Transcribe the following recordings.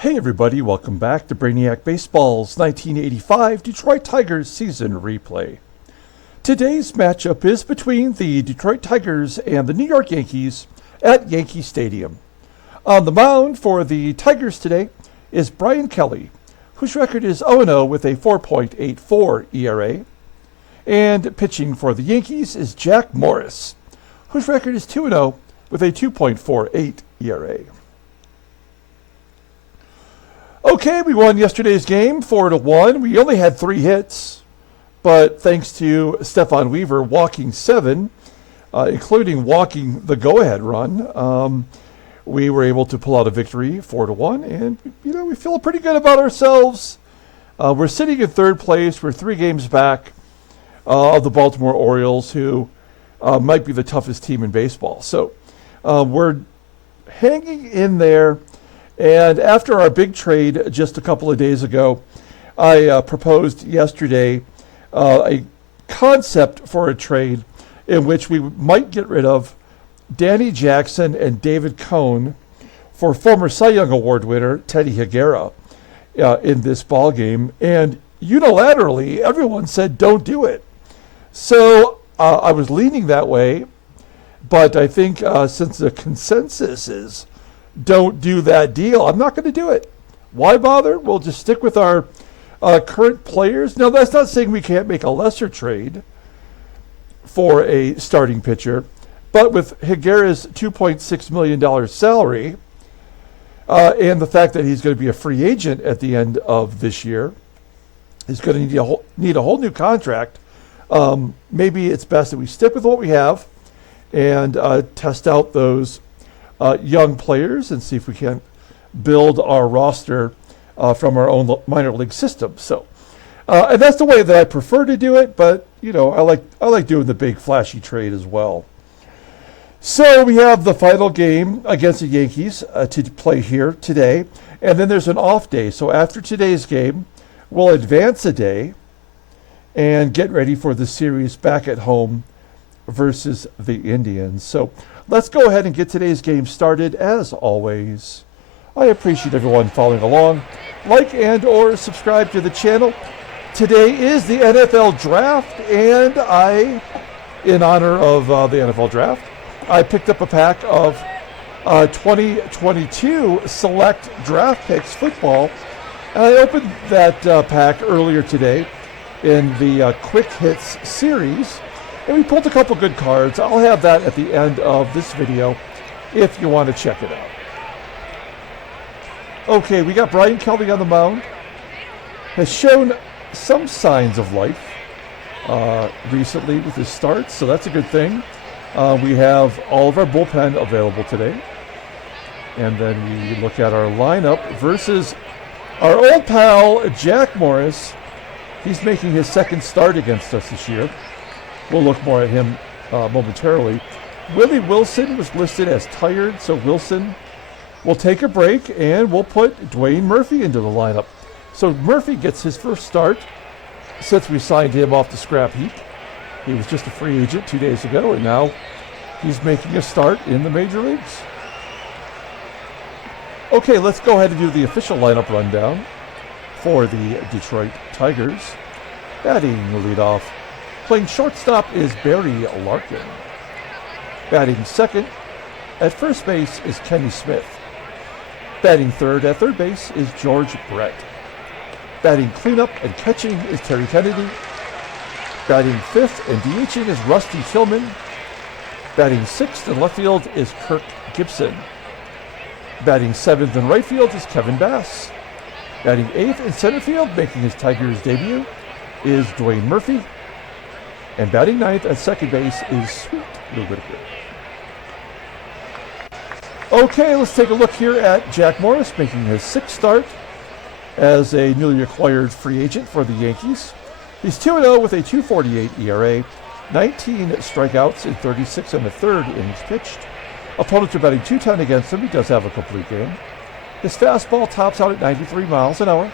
Hey everybody, welcome back to Brainiac Baseball's 1985 Detroit Tigers season replay. Today's matchup is between the Detroit Tigers and the New York Yankees at Yankee Stadium. On the mound for the Tigers today is Bryan Kelly, whose record is 0-0 with a 4.84 ERA. And pitching for the Yankees is Jack Morris, whose record is 2-0 with a 2.48 ERA. Okay, we won yesterday's game 4-1. We only had 3 hits, but thanks to Stefan Weaver walking 7, including walking the go-ahead run, we were able to pull out a victory 4-1, and we feel pretty good about ourselves. We're sitting in third place. We're 3 games back of the Baltimore Orioles, who might be the toughest team in baseball. So we're hanging in there. And after our big trade just a couple of days ago, I proposed yesterday a concept for a trade in which we might get rid of Danny Jackson and David Cone for former Cy Young Award winner Teddy Higuera in this ball game. And unilaterally, everyone said, don't do it. So I was leaning that way, but I think since the consensus is don't do that deal, I'm not going to do it. Why bother? We'll just stick with our current players. Now, that's not saying we can't make a lesser trade for a starting pitcher, but with Higuera's $2.6 million salary and the fact that he's going to be a free agent at the end of this year, he's going to need a whole new contract. Maybe it's best that we stick with what we have and test out those young players and see if we can build our roster from our own minor league system. So, and that's the way that I prefer to do it. But I like doing the big flashy trade as well. So we have the final game against the Yankees to play here today, and then there's an off day. So after today's game, we'll advance a day and get ready for the series back at home versus the Indians. So let's go ahead and get today's game started. As always, I appreciate everyone following along. Like and or subscribe to the channel. Today is the NFL Draft, and in honor of the NFL Draft, I picked up a pack of 2022 select draft picks football. And I opened that pack earlier today in the Quick Hits series. And we pulled a couple good cards. I'll have that at the end of this video if you want to check it out. Okay, we got Bryan Kelly on the mound. Has shown some signs of life recently with his starts, so that's a good thing. We have all of our bullpen available today. And then we look at our lineup versus our old pal, Jack Morris. He's making his second start against us this year. We'll look more at him momentarily. Willie Wilson was listed as tired, so Wilson will take a break, and we'll put Dwayne Murphy into the lineup. So Murphy gets his first start since we signed him off the scrap heap. He was just a free agent 2 days ago, and now he's making a start in the major leagues. Okay, let's go ahead and do the official lineup rundown for the Detroit Tigers. Batting leadoff, playing shortstop is Barry Larkin. Batting second at first base is Kenny Smith. Batting third at third base is George Brett. Batting cleanup and catching is Terry Kennedy. Batting fifth and DHing is Rusty Tillman. Batting sixth in left field is Kirk Gibson. Batting seventh in right field is Kevin Bass. Batting eighth in center field, making his Tigers debut, is Dwayne Murphy. And batting ninth at second base is Sweet Lou Whitaker. Okay, let's take a look here at Jack Morris making his sixth start as a newly acquired free agent for the Yankees. He's 2-0 with a 2.48 ERA, 19 strikeouts in 36 and a third innings pitched. Opponents are batting .210 against him. He does have a complete game. His fastball tops out at 93 miles an hour.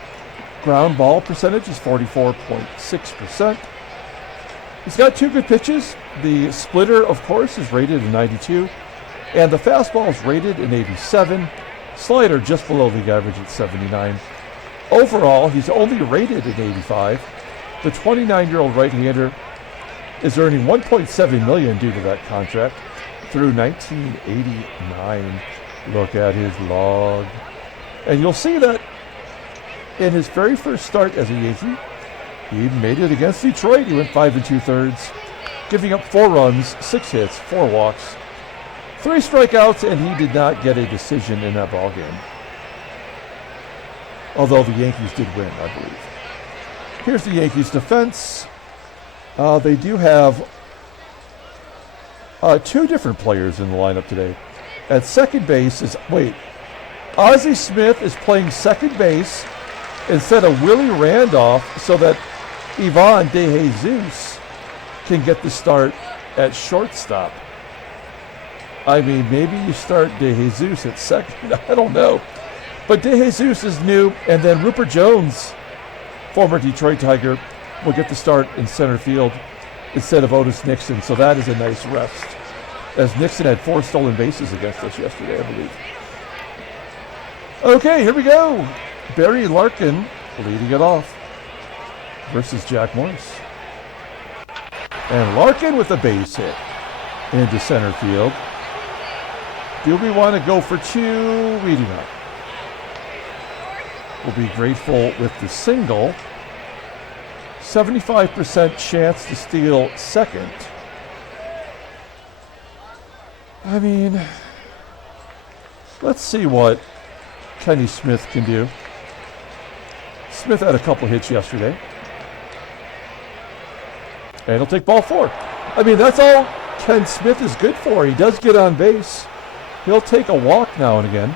Ground ball percentage is 44.6%. He's got 2 good pitches. The splitter, of course, is rated in 92, and the fastball is rated in 87. Slider just below league average at 79. Overall, he's only rated at 85. The 29-year-old right-hander is earning $1.7 million due to that contract through 1989. Look at his log. And you'll see that in his very first start as a Yankee, he made it against Detroit. He went 5 2/3, giving up 4 runs, 6 hits, 4 walks, 3 strikeouts, and he did not get a decision in that ballgame. Although the Yankees did win, I believe. Here's the Yankees defense. They do have 2 different players in the lineup today. At second base is, Ozzie Smith is playing second base instead of Willie Randolph so that Ivan De Jesus can get the start at shortstop. I mean, maybe you start De Jesus at second. I don't know. But De Jesus is new, and then Ruppert Jones, former Detroit Tiger, will get the start in center field instead of Otis Nixon. So that is a nice rest, as Nixon had 4 stolen bases against us yesterday, I believe. Okay, here we go. Barry Larkin leading it off versus Jack Morris. And Larkin with a base hit into center field. Do we want to go for 2? We do not. We'll be grateful with the single. 75% chance to steal second. I mean, let's see what Kenny Smith can do. Smith had a couple hits yesterday. And he'll take ball 4. I mean, that's all Ken Smith is good for. He does get on base. He'll take a walk now and again.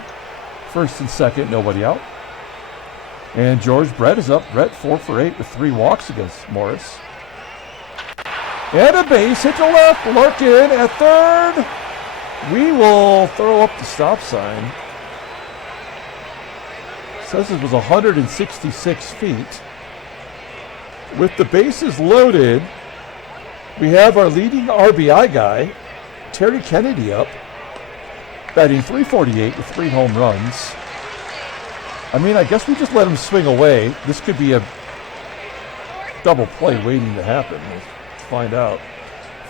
First and second, nobody out. And George Brett is up. Brett 4 for 8 with 3 walks against Morris. And a base hit to left. Larkin at third. We will throw up the stop sign. Says it was 166 feet. With the bases loaded, we have our leading RBI guy, Terry Kennedy, up, batting .348 with 3 home runs. I mean, I guess we just let him swing away. This could be a double play waiting to happen. Let's find out.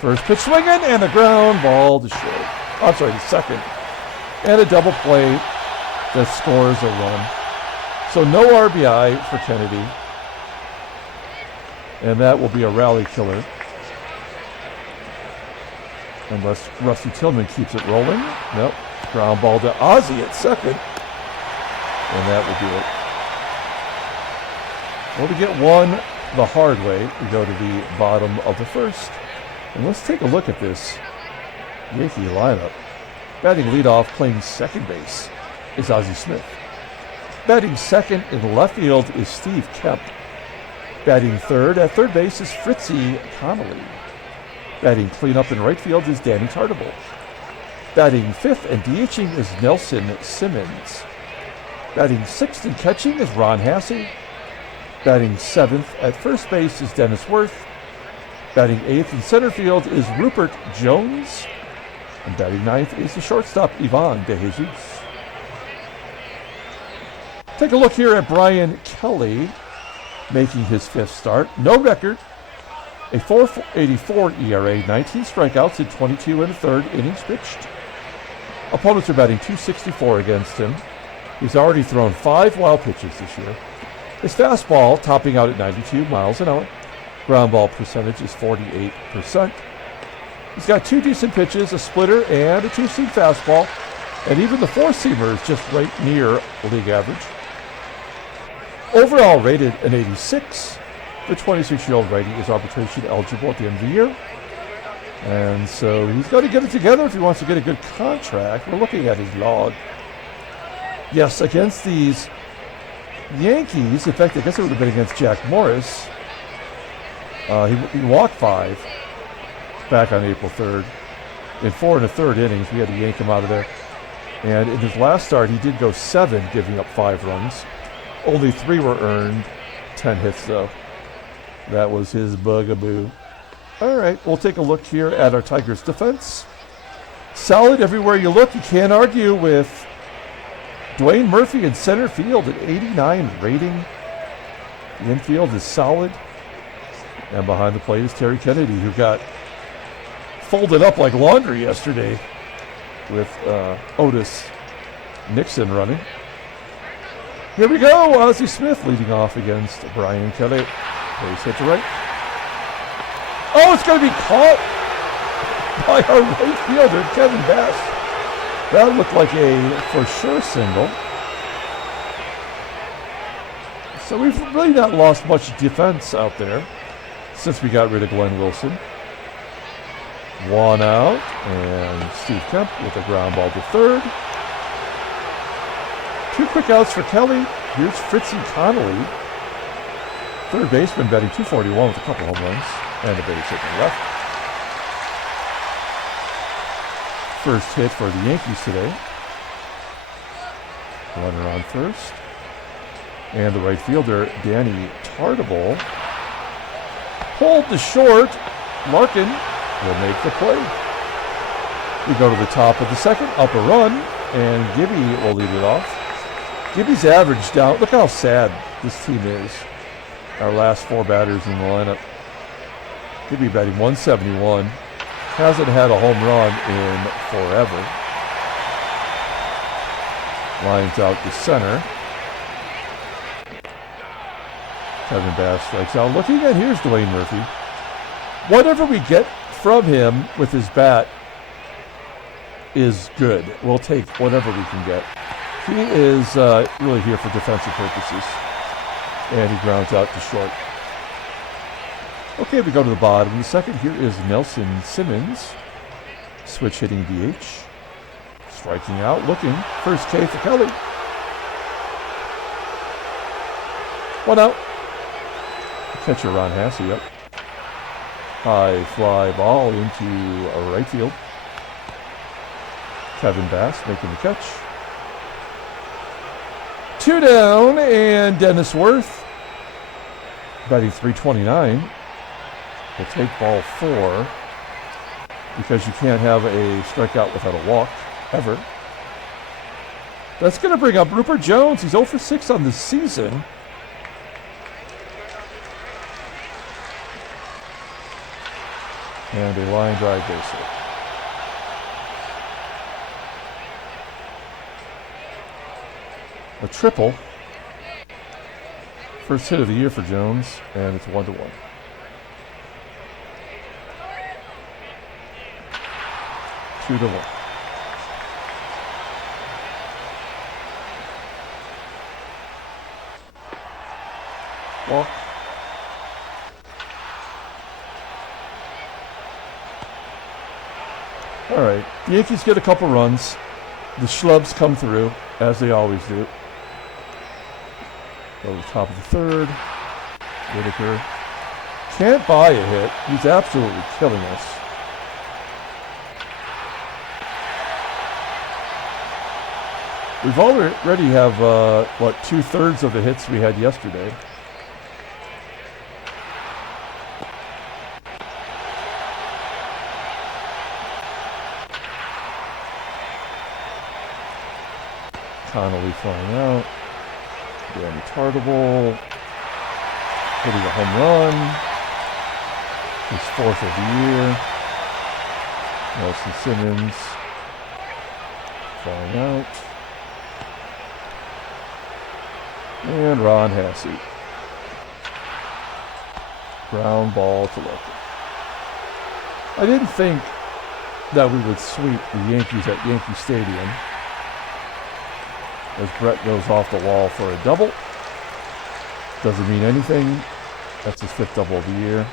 First pitch swinging and a ground ball to short. I'm sorry, the second. And a double play that scores a run. So no RBI for Kennedy. And that will be a rally killer. Unless Rusty Tillman keeps it rolling. Nope. Ground ball to Ozzie at second. And that will do it. Well, to get one the hard way, we go to the bottom of the first. And let's take a look at this Yankee lineup. Batting leadoff, playing second base, is Ozzie Smith. Batting second in left field is Steve Kemp. Batting third at third base is Fritzie CONNALLY. Batting cleanup in right field is Danny TARTABULL. Batting fifth and DHing is Nelson Simmons. Batting sixth and catching is Ron HASSEY. Batting seventh at first base is Dennis WERTH. Batting eighth in center field is Ruppert Jones. And batting ninth is the shortstop, Ivan De Jesus. Take a look here at Brian Kelly making his fifth start. No record, a 4.84 ERA, 19 strikeouts in 22 1/3 innings pitched. Opponents are batting .264 against him. He's already thrown 5 wild pitches this year. His fastball topping out at 92 miles an hour. Ground ball percentage is 48%. He's got 2 decent pitches, a splitter, and a 2-seam fastball. And even the 4-seamer is just right near league average. Overall rated an 86. The 26-year-old righty is arbitration eligible at the end of the year. And so he's got to get it together if he wants to get a good contract. We're looking at his log. Yes, against these Yankees, in fact, I guess it would have been against Jack Morris. He walked 5 back on April 3rd. In 4 1/3 innings, we had to yank him out of there. And in his last start, he did go 7, giving up 5 runs. Only 3 were earned, 10 hits though. That was his bugaboo. All right, we'll take a look here at our Tigers defense. Solid everywhere you look. You can't argue with Dwayne Murphy in center field at 89 rating. The infield is solid. And behind the plate is Terry Kennedy, who got folded up like laundry yesterday with Otis Nixon running. Here we go. Ozzie Smith leading off against Bryan Kelly. Base hit to right. Oh, it's going to be caught by our right fielder, Kevin Bass. That looked like a for sure single. So we've really not lost much defense out there since we got rid of Glenn Wilson. One out, and Steve Kemp with a ground ball to third. Two quick outs for Kelly. Here's Fritzie CONNALLY. Third baseman batting .241 with a couple home runs and a base hit to the left. First hit for the Yankees today. Runner on first. And the right fielder, Danny TARTABULL, pulled to short. LARKIN will make the play. We go to the top of the second, up a run, and Gibby will lead it off. Gibby's average down. Look how sad this team is. Our last four batters in the lineup. Gibby batting .171. Hasn't had a home run in forever. Lines out to center. Kevin Bass strikes out. Looking at, here's Dwayne Murphy. Whatever we get from him with his bat is good. We'll take whatever we can get. He is really here for defensive purposes. And he grounds out to short. Okay, we go to the bottom. The second here is Nelson Simmons. Switch hitting DH. Striking out, looking. First K for Kelly. One out. Catcher Ron HASSEY up. High fly ball into a right field. Kevin Bass making the catch. Two down, and Dennis Worth batting .329. Will take ball four because you can't have a strikeout without a walk, ever. That's going to bring up Ruppert Jones. He's 0 for 6 on the season. And a line drive base hit. A triple. First hit of the year for Jones, and it's 1-1. Two to one. Walk. All right, the Yankees get a couple runs. The schlubs come through, as they always do. Go to the top of the third. Whitaker can't buy a hit. He's absolutely killing us. We've already have, 2/3 of the hits we had yesterday. CONNALLY flying out. Danny TARTABULL hitting a home run. His fourth of the year. Nelson Simmons flying out. And Ron HASSEY. Ground ball to left. I didn't think that we would sweep the Yankees at Yankee Stadium. As Brett goes off the wall for a double. Doesn't mean anything. That's his 5th double of the year.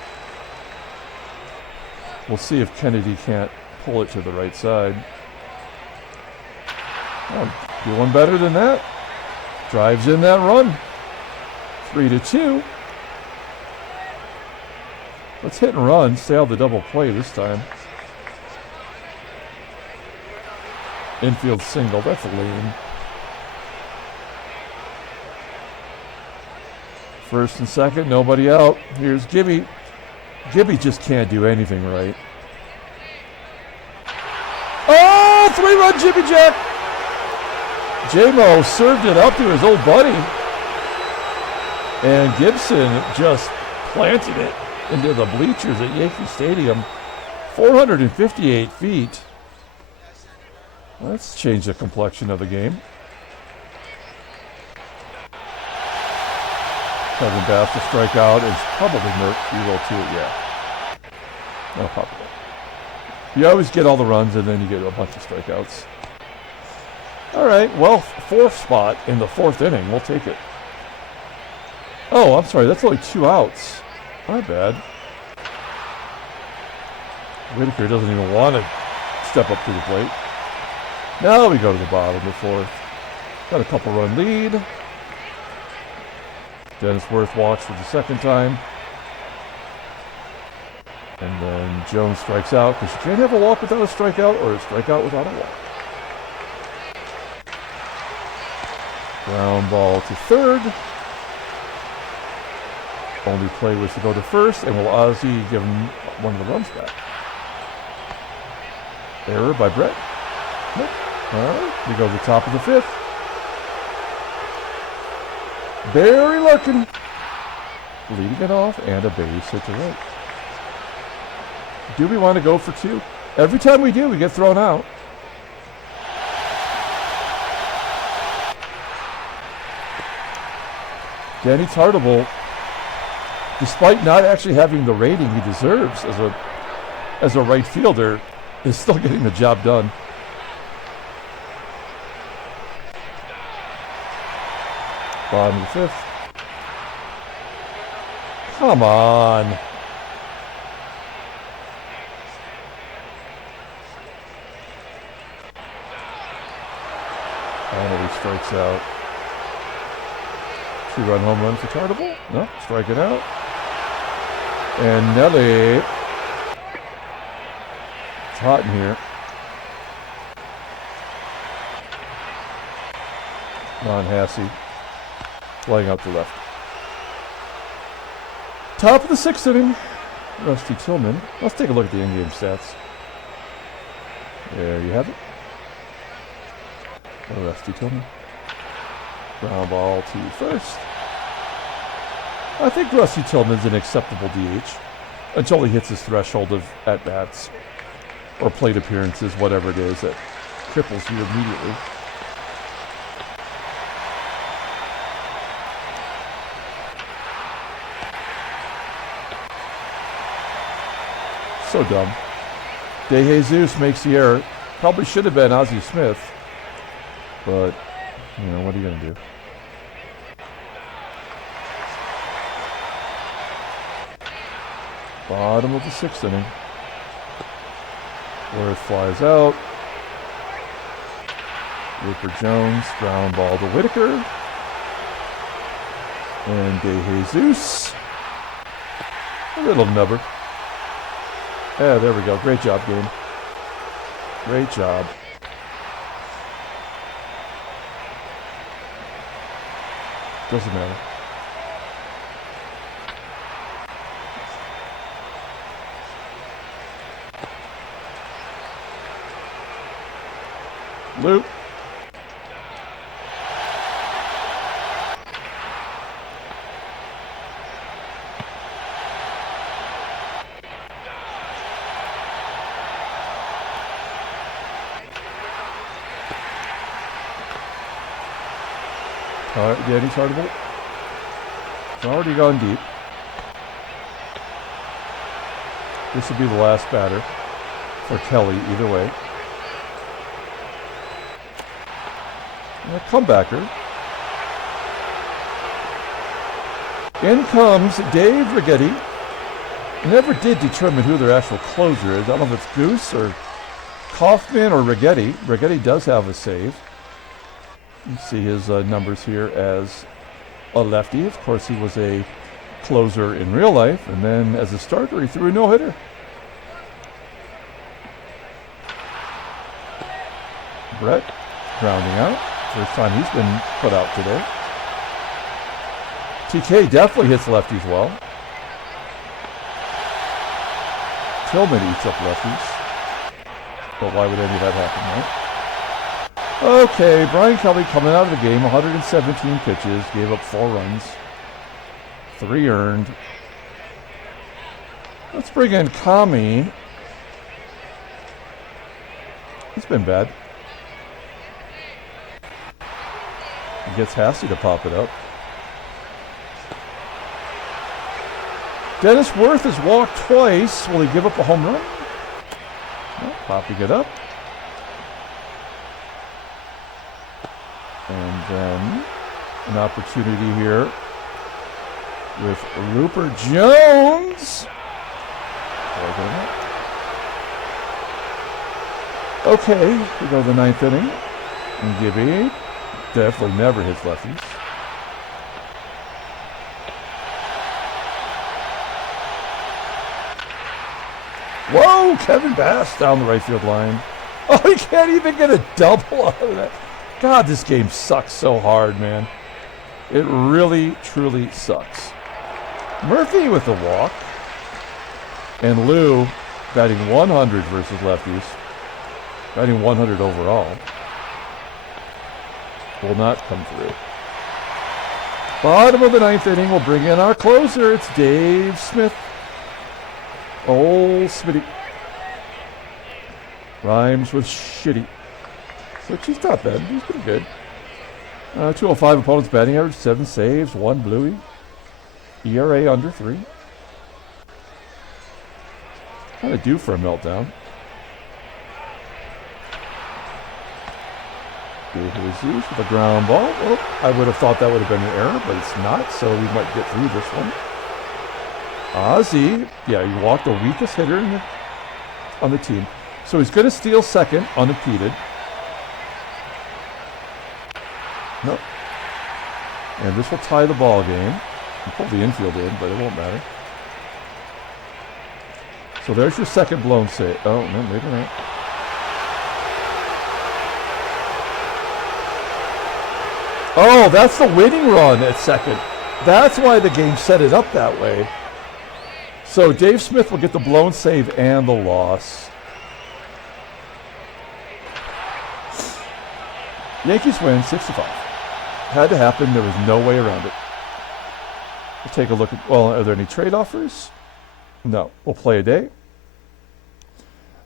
We'll see if Kennedy can't pull it to the right side. Oh, do one better than that. Drives in that run. 3-2. Let's hit and run. Stay out the double play this time. Infield single. That's a lean. First and second, nobody out. Here's Gibby. Gibby just can't do anything right. Oh, 3-run Jibby Jack. J-Mo served it up to his old buddy. And Gibson just planted it into the bleachers at Yankee Stadium. 458 feet. Let's change the complexion of the game. Kevin Bass to strike out is probably Merck. He will too, yeah. No, probably. You always get all the runs and then you get a bunch of strikeouts. All right, well, fourth spot in the fourth inning. We'll take it. Oh, I'm sorry. That's only 2 outs. My bad. Whitaker doesn't even want to step up to the plate. Now we go to the bottom of the fourth. Got a couple run lead. Dennis Worth walks for the second time. And then Jones strikes out because you can't have a walk without a strikeout or a strikeout without a walk. Ground ball to third. Only play was to go to first, and will Ozzie give him one of the runs back? Error by Brett. Nope. All right, we go to the top of the fifth. Barry LARKIN leading it off, and a base hit to right. Do we want to go for 2? Every time we do, we get thrown out. Danny TARTABULL, despite not actually having the rating he deserves as a right fielder, is still getting the job done. Bottom of the fifth. Come on. Finally strikes out. 2-run home run for TARTABULL. No, striking out. And Nelly. It's hot in here. Ron HASSEY flying out to left. Top of the 6th inning. Rusty Tillman. Let's take a look at the in-game stats. There you have it. Rusty Tillman. Ground ball to first. I think Rusty Tillman's an acceptable DH until he hits his threshold of at-bats or plate appearances, whatever it is that cripples you immediately. So dumb. De Jesus makes the error. Probably should have been Ozzie Smith, but you know, what are you going to do? Bottom of the 6th inning. Worth flies out. Ruppert Jones, ground ball to Whitaker. And De Jesus. A little nubber. Yeah, there we go. Great job, game. Great job. Doesn't matter. Loop. All right, Danny TARTABULL. It's already gone deep. This will be the last batter for Kelly either way. And a comebacker. In comes Dave Righetti. Never did determine who their actual closer is. I don't know if it's Goose or Kaufman or Righetti. Righetti does have a save. You see his numbers here as a lefty. Of course, he was a closer in real life, and then as a starter, he threw a no-hitter. Brett grounding out. First time he's been put out today. TK definitely hits lefties well. Tillman eats up lefties. But why would any of that happen, right? Okay, Brian Kelly coming out of the game, 117 pitches, gave up 4 runs, 3 earned. Let's bring in Kami. He's been bad. He gets HASSEY to pop it up. Dennis Worth has walked twice. Will he give up a home run? No, popping it up. And then an opportunity here with Ruppert Jones. Okay, we go to the 9th inning. And Gibby definitely never hits lefties. Whoa, Kevin Bass down the right field line. Oh, he can't even get a double out of that. God, this game sucks so hard, man. It really, truly sucks. Murphy with the walk. And Lou batting 100 versus lefties. Batting 100 overall. Will not come through. Bottom of the 9th inning, we'll bring in our closer. It's Dave Smith. Old Smitty. Rhymes with shitty. Which he's not bad. He's pretty good. 205 opponents batting average, 7 saves, 1 bluey. ERA under 3. Kind of due for a meltdown. Jesus with a ground ball. Well, I would have thought that would have been an error, but it's not, so we might get through this one. Ozzie, yeah, he walked the weakest hitter on the team. So he's going to steal second, unimpeded. Nope. And this will tie the ball game. You pull the infield in, but it won't matter. So there's your second blown save. Oh, no, maybe not. Oh, that's the winning run at second. That's why the game set it up that way. So Dave Smith will get the blown save and the loss. Yankees win 6-5. Had to happen. There was no way around it. We'll take a look at, well, are there any trade offers? No. We'll play a day.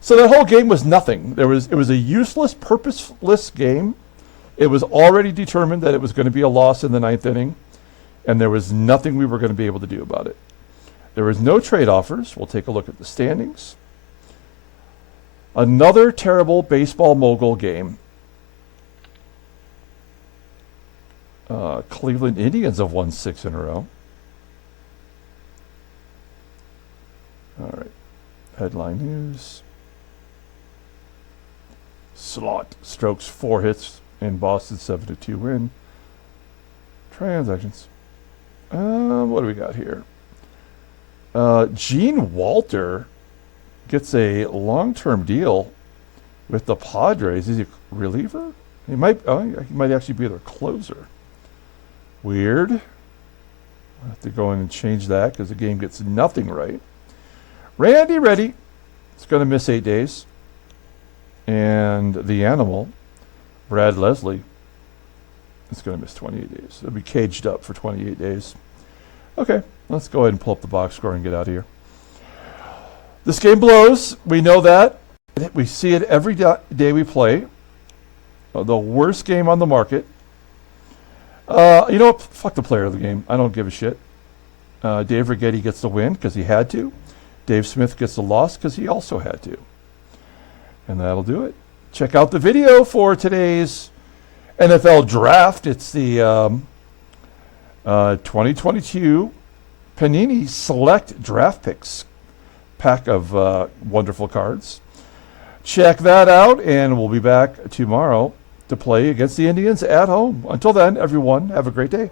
So that whole game was nothing. It was a useless, purposeless game. It was already determined that it was going to be a loss in the 9th inning, and there was nothing we were going to be able to do about it. There was no trade offers. We'll take a look at the standings. Another terrible baseball mogul game. Cleveland Indians have won 6 in a row. All right. Headline news. Slot strokes 4 hits in Boston 7-2 win. Transactions. What do we got here? Gene Walter gets a long-term deal with the Padres. Is he a reliever? He might actually be their closer. Weird. I'll have to go in and change that because the game gets nothing right. Randy Reddy is going to miss 8 days. And the animal, Brad Leslie, is going to miss 28 days. They'll be caged up for 28 days. Okay, let's go ahead and pull up the box score and get out of here. This game blows. We know that. We see it every day we play. The worst game on the market. You know what? Fuck the player of the game. I don't give a shit. Dave Righetti gets the win because he had to. Dave Smith gets the loss because he also had to. And that'll do it. Check out the video for today's NFL draft. It's the 2022 Panini Select Draft Picks pack of wonderful cards. Check that out, and we'll be back tomorrow to play against the Indians at home. Until then, everyone, have a great day.